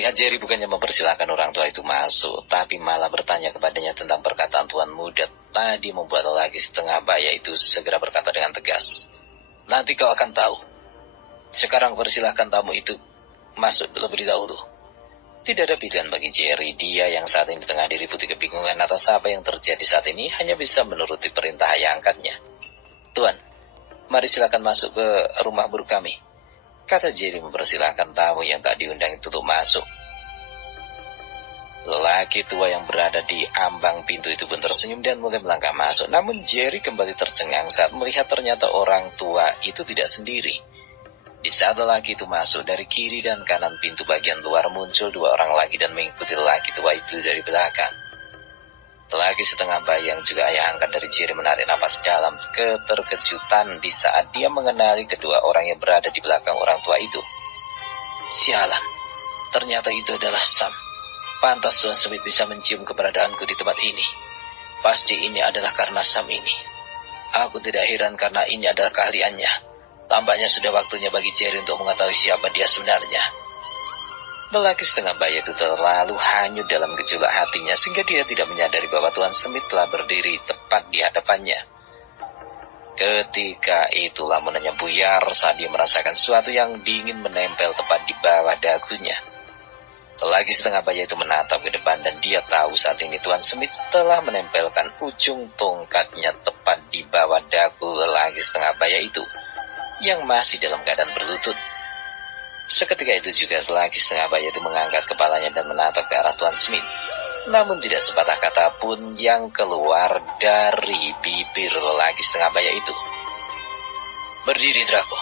Melihat Jerry bukannya mempersilahkan orang tua itu masuk, tapi malah bertanya kepadanya tentang perkataan tuan muda tadi, membuat lelaki setengah baya itu segera berkata dengan tegas, "Nanti kau akan tahu. Sekarang persilahkan tamu itu masuk lebih dahulu." Tidak ada pilihan bagi Jerry. Dia yang saat ini tengah diliputi kebingungan atas apa yang terjadi saat ini hanya bisa menuruti perintah ayah angkatnya. "Tuan, mari silakan masuk ke rumah buruk kami," kata Jerry mempersilahkan tamu yang tak diundang itu untuk masuk. Lelaki tua yang berada di ambang pintu itu pun tersenyum dan mulai melangkah masuk. Namun Jerry kembali tercengang saat melihat ternyata orang tua itu tidak sendiri. Di saat lelaki itu masuk, dari kiri dan kanan pintu bagian luar muncul dua orang lagi dan mengikuti lelaki tua itu dari belakang. Lelaki setengah bayang juga ayah angkat dari Jerry menarik napas dalam keterkejutan di saat dia mengenali kedua orang yang berada di belakang orang tua itu. "Sialan, ternyata itu adalah Sam. Pantas Tuan Smith bisa mencium keberadaanku di tempat ini. Pasti ini adalah karena Sam ini. Aku tidak heran karena ini adalah keahliannya. Tampaknya sudah waktunya bagi Jerry untuk mengetahui siapa dia sebenarnya." Lelaki setengah baya itu terlalu hanyut dalam gejolak hatinya sehingga dia tidak menyadari bahwa Tuan Smith telah berdiri tepat di hadapannya. Ketika itu lamunannya buyar saat dia merasakan sesuatu yang dingin menempel tepat di bawah dagunya. Lelaki setengah baya itu menatap ke depan dan dia tahu saat ini Tuan Smith telah menempelkan ujung tongkatnya tepat di bawah dagu lelaki setengah baya itu yang masih dalam keadaan berlutut. Seketika itu juga lelaki setengah baya itu mengangkat kepalanya dan menatap ke arah Tuan Smith. Namun tidak sepatah kata pun yang keluar dari bibir lelaki setengah baya itu. "Berdiri, Draco,"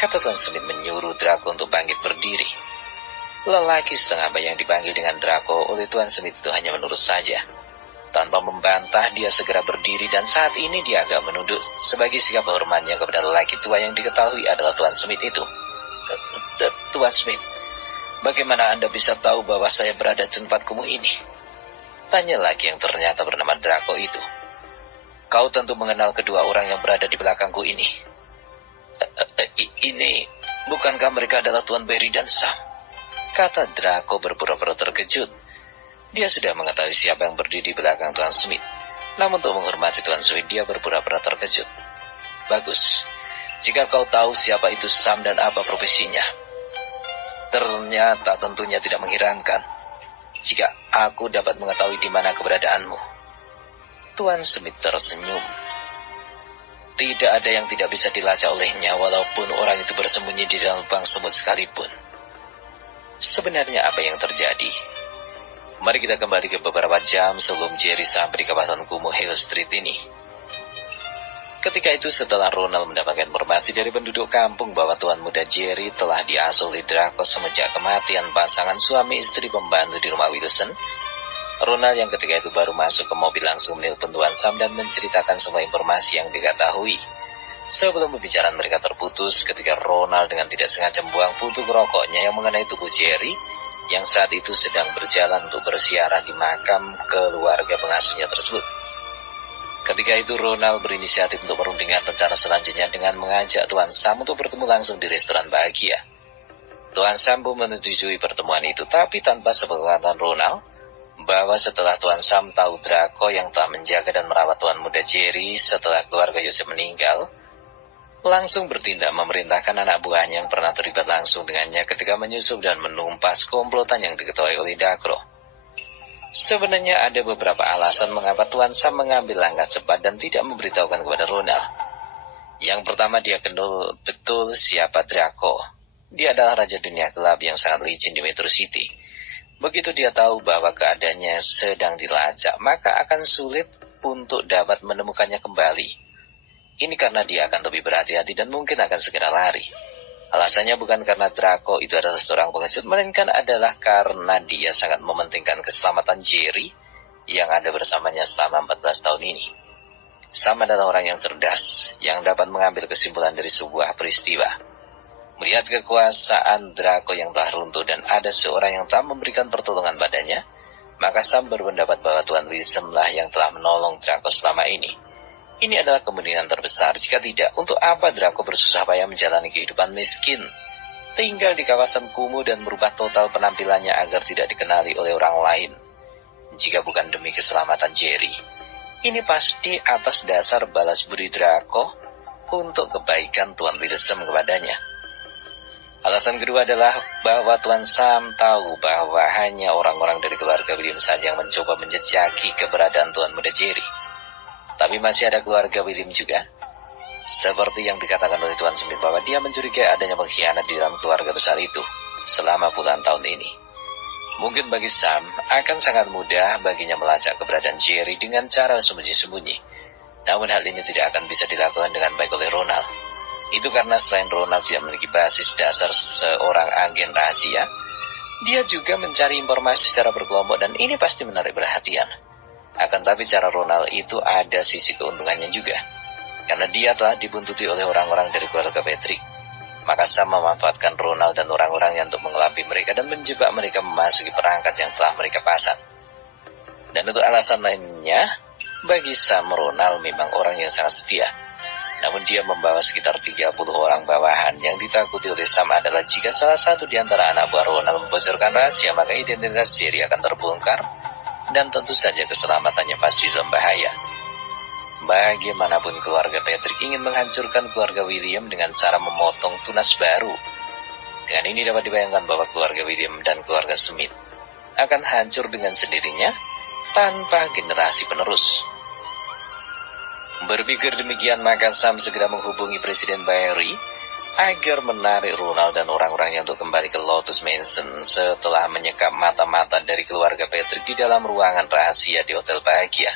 kata Tuan Smith menyuruh Draco untuk bangkit berdiri. Lelaki setengah baya yang dipanggil dengan Draco oleh Tuan Smith itu hanya menurut saja. Tanpa membantah, dia segera berdiri dan saat ini dia agak menunduk sebagai sikap hormatnya kepada lelaki tua yang diketahui adalah Tuan Smith itu. "Tuan Smith, bagaimana Anda bisa tahu bahwa saya berada di tempat kumuh ini?" tanya laki yang ternyata bernama Draco itu. "Kau tentu mengenal kedua orang yang berada di belakangku ini." Ini, bukankah mereka adalah Tuan Barry dan Sam?" kata Draco berpura-pura terkejut. Dia sudah mengetahui siapa yang berdiri di belakang Tuan Smith. Namun untuk menghormati Tuan Smith, dia berpura-pura terkejut. "Bagus. Jika kau tahu siapa itu Sam dan apa profesinya, ternyata tentunya tidak mengherankan jika aku dapat mengetahui di mana keberadaanmu." Tuan Smith tersenyum. Tidak ada yang tidak bisa dilacak olehnya walaupun orang itu bersembunyi di dalam lubang semut sekalipun. Sebenarnya apa yang terjadi? Mari kita kembali ke beberapa jam sebelum Jerry sampai di kawasan kumuh Hill Street ini. Ketika itu setelah Ronald mendapatkan informasi dari penduduk kampung bahwa tuan muda Jerry telah diasuh oleh Draco semenjak kematian pasangan suami istri pembantu di rumah Wilson, Ronald yang ketika itu baru masuk ke mobil langsung menelpon Tuan Sam dan menceritakan semua informasi yang diketahui. Sebelum pembicaraan mereka terputus ketika Ronald dengan tidak sengaja membuang puntung rokoknya yang mengenai tubuh Jerry yang saat itu sedang berjalan untuk bersiarah di makam keluarga pengasuhnya tersebut. Ketika itu Ronald berinisiatif untuk merundingkan rencana selanjutnya dengan mengajak Tuan Sam untuk bertemu langsung di restoran bahagia. Tuan Sam pun menyetujui pertemuan itu, tapi tanpa sepengetahuan Ronald bahwa setelah Tuan Sam tahu Draco yang telah menjaga dan merawat tuan muda Jerry setelah keluarga Yosef meninggal, langsung bertindak memerintahkan anak buahnya yang pernah terlibat langsung dengannya ketika menyusup dan menumpas komplotan yang diketahui oleh Dacro. Sebenarnya ada beberapa alasan mengapa Tuan Sam mengambil langkah cepat dan tidak memberitahukan kepada Ronald. Yang pertama, dia kenal betul siapa Draco. Dia adalah raja dunia gelap yang sangat licin di Metro City. Begitu dia tahu bahwa keadaannya sedang dilacak, maka akan sulit untuk dapat menemukannya kembali. Ini karena dia akan lebih berhati-hati dan mungkin akan segera lari. Alasannya bukan karena Draco itu adalah seorang pengecut, melainkan adalah karena dia sangat mementingkan keselamatan Jerry yang ada bersamanya selama 14 tahun ini. Sam adalah orang yang cerdas, yang dapat mengambil kesimpulan dari sebuah peristiwa. Melihat kekuasaan Draco yang telah runtuh dan ada seorang yang telah memberikan pertolongan padanya, maka Sam berpendapat bahwa Tuan Wilson lah yang telah menolong Draco selama ini. Ini adalah kemungkinan terbesar. Jika tidak, untuk apa Draco bersusah payah menjalani kehidupan miskin tinggal di kawasan kumuh dan merubah total penampilannya agar tidak dikenali oleh orang lain. Jika bukan demi keselamatan Jerry, ini pasti atas dasar balas budi Draco untuk kebaikan Tuan Wilson kepadanya. Alasan kedua adalah bahwa Tuan Sam tahu bahwa hanya orang-orang dari keluarga William saja yang mencoba menjejaki keberadaan Tuan Muda Jerry. Tapi masih ada keluarga William juga. Seperti yang dikatakan oleh Tuan Smith bahwa dia mencurigai adanya pengkhianat di dalam keluarga besar itu selama puluhan tahun ini. Mungkin bagi Sam akan sangat mudah baginya melacak keberadaan Jerry dengan cara sembunyi-sembunyi. Namun hal ini tidak akan bisa dilakukan dengan baik oleh Ronald. Itu karena selain Ronald tidak memiliki basis dasar seorang agen rahasia, dia juga mencari informasi secara berkelompok dan ini pasti menarik perhatian. Akan tapi cara Ronald itu ada sisi keuntungannya juga. Karena dia telah dibuntuti oleh orang-orang dari keluarga Patrick. Maka Sam memanfaatkan Ronald dan orang-orangnya untuk mengelabui mereka dan menjebak mereka memasuki perangkat yang telah mereka pasang. Dan untuk alasan lainnya, bagi Sam, Ronald memang orang yang sangat setia. Namun dia membawa sekitar 30 orang bawahan. Yang ditakuti oleh Sam adalah jika salah satu di antara anak buah Ronald membocorkan rahasia, maka identitas Jerry akan terbongkar. Dan tentu saja keselamatannya pasti dalam bahaya. Bagaimanapun keluarga Patrick ingin menghancurkan keluarga William dengan cara memotong tunas baru. Dengan ini dapat dibayangkan bahwa keluarga William dan keluarga Smith akan hancur dengan sendirinya tanpa generasi penerus. Berpikir demikian, maka Sam segera menghubungi Presiden Barry agar menarik Ronald dan orang-orangnya untuk kembali ke Lotus Mansion setelah menyekap mata-mata dari keluarga Patrick di dalam ruangan rahasia di Hotel Bahagia.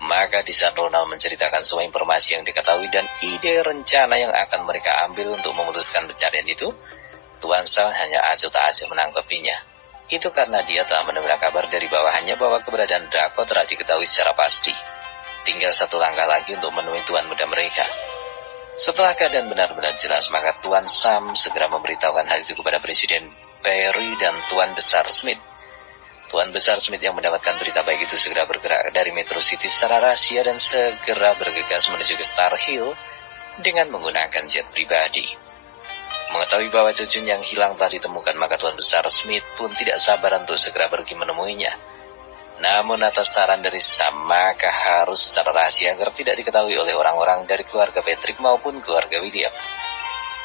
Maka di saat Ronald menceritakan semua informasi yang diketahui dan ide rencana yang akan mereka ambil untuk memutuskan pencarian itu, Tuan Sam hanya acuh tak acuh menanggapinya. Itu karena dia telah menerima kabar dari bawahannya bahwa keberadaan Draco telah diketahui secara pasti. Tinggal satu langkah lagi untuk menemui tuan muda mereka. Setelah keadaan benar-benar jelas, maka Tuan Sam segera memberitahukan hal itu kepada Presiden Perry dan Tuan Besar Smith. Tuan Besar Smith yang mendapatkan berita baik itu segera bergerak dari Metro City secara rahasia dan segera bergegas menuju ke Star Hill dengan menggunakan jet pribadi. Mengetahui bahwa cucunya yang hilang telah ditemukan, maka Tuan Besar Smith pun tidak sabar untuk segera pergi menemuinya. Namun atas saran dari Sam, maka harus secara rahasia agar tidak diketahui oleh orang-orang dari keluarga Patrick maupun keluarga William.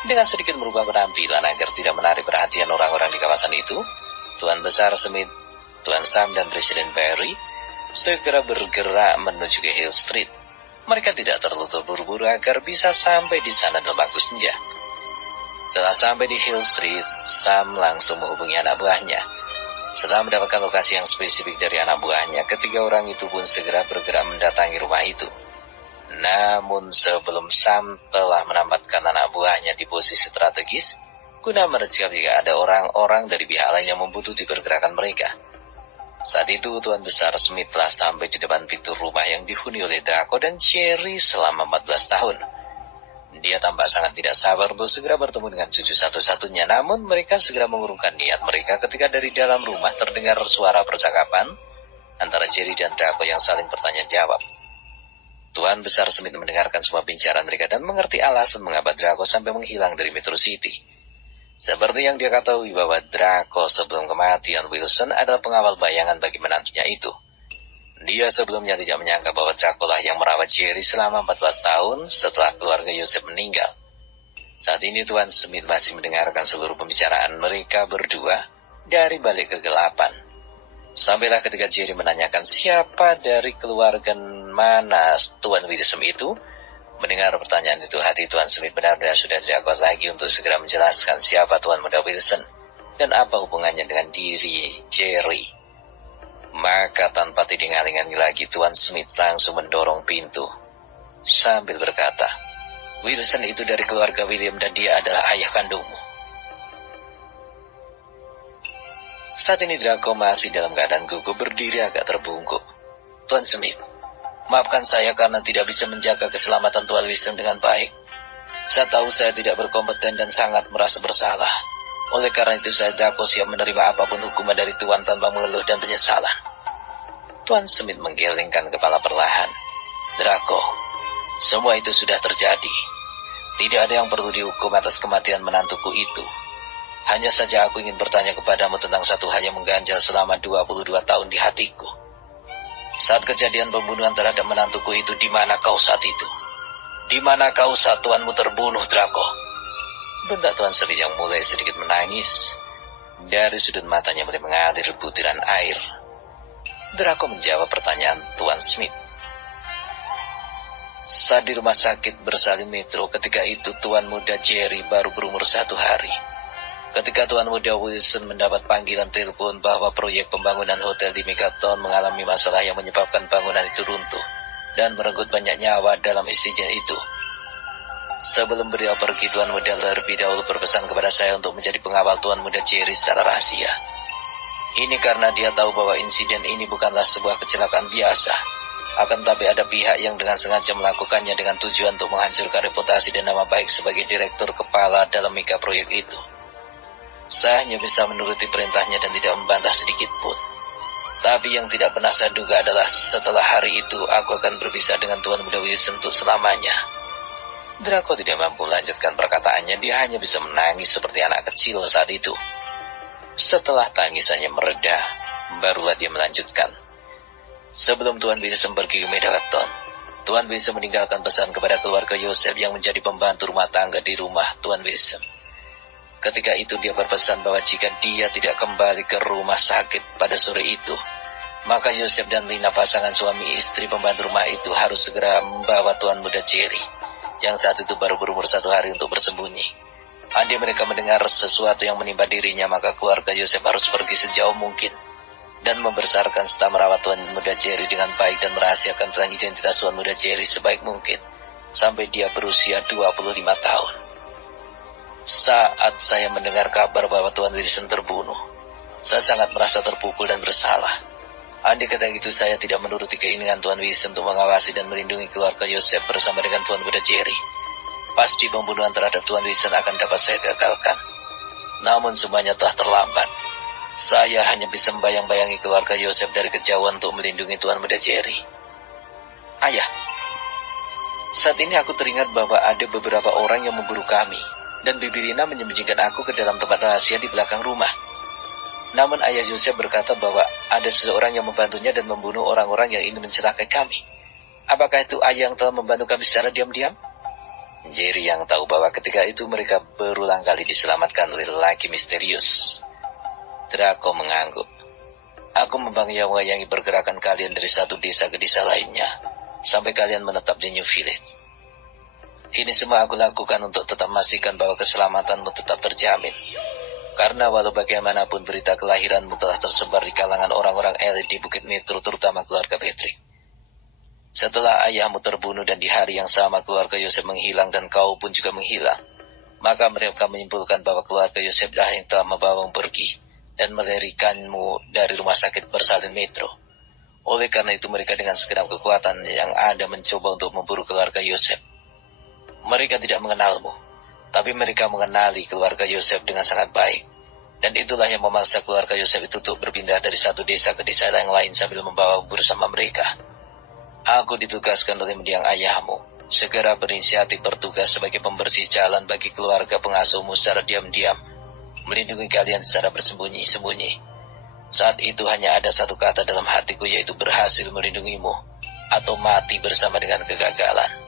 Dengan sedikit merubah penampilan agar tidak menarik perhatian orang-orang di kawasan itu, Tuan Besar Smith, Tuan Sam dan Presiden Barry segera bergerak menuju ke Hill Street. Mereka tidak terlalu terburu-buru agar bisa sampai di sana dalam waktu senja. Setelah sampai di Hill Street, Sam langsung menghubungi anak buahnya. Setelah mendapatkan lokasi yang spesifik dari anak buahnya, ketiga orang itu pun segera bergerak mendatangi rumah itu. Namun sebelum Sam telah menempatkan anak buahnya di posisi strategis, guna mencegah jika ada orang-orang dari pihak lain yang membutuhkan pergerakan mereka. Saat itu Tuan Besar Smith telah sampai di depan pintu rumah yang dihuni oleh Draco dan Jerry selama 14 tahun. Dia tampak sangat tidak sabar untuk segera bertemu dengan cucu satu-satunya, namun mereka segera mengurungkan niat mereka ketika dari dalam rumah terdengar suara percakapan antara Jerry dan Draco yang saling bertanya jawab. Tuan Besar Smith mendengarkan semua bicaraan mereka dan mengerti alasan mengapa Draco sampai menghilang dari Metro City. Seperti yang dia ketahui bahwa Draco sebelum kematian Wilson adalah pengawal bayangan bagi menantunya itu. Dia sebelumnya tidak menyangka bahwa Draco lah yang merawat Jerry selama 14 tahun setelah keluarga Yosef meninggal. Saat ini Tuan Smith masih mendengarkan seluruh pembicaraan mereka berdua dari balik kegelapan. Sampailah ketika Jerry menanyakan siapa dari keluarga mana Tuan Wilson itu. Mendengar pertanyaan itu, hati Tuan Smith benar-benar sudah tidak kuat lagi untuk segera menjelaskan siapa Tuan Muda Wilson dan apa hubungannya dengan diri Jerry. Maka tanpa tiding-alingan lagi, Tuan Smith langsung mendorong pintu sambil berkata, "Wilson itu dari keluarga William dan dia adalah ayah kandungmu." Saat ini Draco masih dalam keadaan gugup berdiri agak terbungkuk. "Tuan Smith, maafkan saya karena tidak bisa menjaga keselamatan Tuan Wilson dengan baik. Saya tahu saya tidak berkompeten dan sangat merasa bersalah. Oleh karena itu saya Draco siap menerima apapun hukuman dari Tuan tanpa mengeluh dan penyesalan." Tuan Smith menggelengkan kepala perlahan. "Draco, semua itu sudah terjadi. Tidak ada yang perlu dihukum atas kematian menantuku itu. Hanya saja aku ingin bertanya kepadamu tentang satu hal yang mengganjal selama 22 tahun di hatiku. Saat kejadian pembunuhan terhadap menantuku itu, di mana kau saat itu? Di mana kau saat tuanmu terbunuh, Draco? Bentak Tuan Smith yang mulai sedikit menangis. Dari sudut matanya mulai mengalir butiran air. Draco menjawab pertanyaan Tuan Smith. Saat di rumah sakit bersalin Metro, ketika itu Tuan Muda Jerry baru berumur 1 hari. Ketika Tuan Muda Wilson mendapat panggilan telepon bahwa proyek pembangunan hotel di Megaton mengalami masalah yang menyebabkan bangunan itu runtuh dan merenggut banyak nyawa dalam insiden itu. Sebelum beliau pergi, Tuan Muda terlebih dahulu berpesan kepada saya untuk menjadi pengawal Tuan Muda Jerry secara rahasia. Ini karena dia tahu bahwa insiden ini bukanlah sebuah kecelakaan biasa. Akan tetapi ada pihak yang dengan sengaja melakukannya dengan tujuan untuk menghancurkan reputasi dan nama baik sebagai direktur kepala dalam mega proyek itu. Saya hanya bisa menuruti perintahnya dan tidak membantah sedikit pun. Tapi yang tidak pernah saya duga adalah setelah hari itu aku akan berpisah dengan Tuan Muda Wilson untuk selamanya. Draco tidak mampu melanjutkan perkataannya, dia hanya bisa menangis seperti anak kecil saat itu. Setelah tangisannya mereda, barulah dia melanjutkan. Sebelum Tuan Wilson pergi ke Megaton, Tuan Wilson meninggalkan pesan kepada keluarga Joseph yang menjadi pembantu rumah tangga di rumah Tuan Wilson. Ketika itu dia berpesan bahwa jika dia tidak kembali ke rumah sakit pada sore itu, maka Joseph dan Lina, pasangan suami istri pembantu rumah itu, harus segera membawa Tuan Muda Jerry, yang saat itu baru berumur 1 hari, untuk bersembunyi. Andai mereka mendengar sesuatu yang menimpa dirinya, maka keluarga Joseph harus pergi sejauh mungkin dan membesarkan serta merawat Tuan Muda Jerry dengan baik dan merahasiakan tentang identitas Tuan Muda Jerry sebaik mungkin sampai dia berusia 25 tahun. Saat saya mendengar kabar bahwa Tuan Wilson terbunuh, saya sangat merasa terpukul dan bersalah. Andai kata itu saya tidak menuruti keinginan Tuan Wilson untuk mengawasi dan melindungi keluarga Joseph bersama dengan Tuan Muda Jerry, pasti pembunuhan terhadap Tuan Wilson akan dapat saya gagalkan. Namun semuanya telah terlambat. Saya hanya bisa membayang-bayangi keluarga Joseph dari kejauhan untuk melindungi Tuan Muda Jerry. Ayah, saat ini aku teringat bahwa ada beberapa orang yang memburu kami, dan Bibi Lina menyembunyikan aku ke dalam tempat rahasia di belakang rumah. Namun ayah Joseph berkata bahwa ada seseorang yang membantunya dan membunuh orang-orang yang ingin mencelakai kami. Apakah itu ayah yang telah membantu kami secara diam-diam? Jerry yang tahu bahwa ketika itu mereka berulang kali diselamatkan oleh lelaki misterius. Draco mengangguk. Aku membayang-bayangi pergerakan kalian dari satu desa ke desa lainnya, sampai kalian menetap di New Village. Ini semua aku lakukan untuk tetap memastikan bahwa keselamatanmu tetap terjamin. Karena walau bagaimanapun berita kelahiranmu telah tersebar di kalangan orang-orang elit di Bukit Metro, terutama keluarga Patrick. Setelah ayahmu terbunuh dan di hari yang sama keluarga Joseph menghilang dan kau pun juga menghilang, maka mereka menyimpulkan bahwa keluarga Joseph lah yang telah membawamu pergi dan melarikanmu dari rumah sakit bersalin Metro. Oleh karena itu mereka dengan segenap kekuatan yang ada mencoba untuk memburu keluarga Joseph. Mereka tidak mengenalmu, tapi mereka mengenali keluarga Joseph dengan sangat baik. Dan itulah yang memaksa keluarga Joseph itu untuk berpindah dari satu desa ke desa yang lain sambil membawa bersama mereka. Aku ditugaskan oleh mendiang ayahmu, segera berinisiatif bertugas sebagai pembersih jalan bagi keluarga pengasuhmu secara diam-diam, melindungi kalian secara bersembunyi-sembunyi. Saat itu hanya ada satu kata dalam hatiku, yaitu berhasil melindungimu, atau mati bersama dengan kegagalan.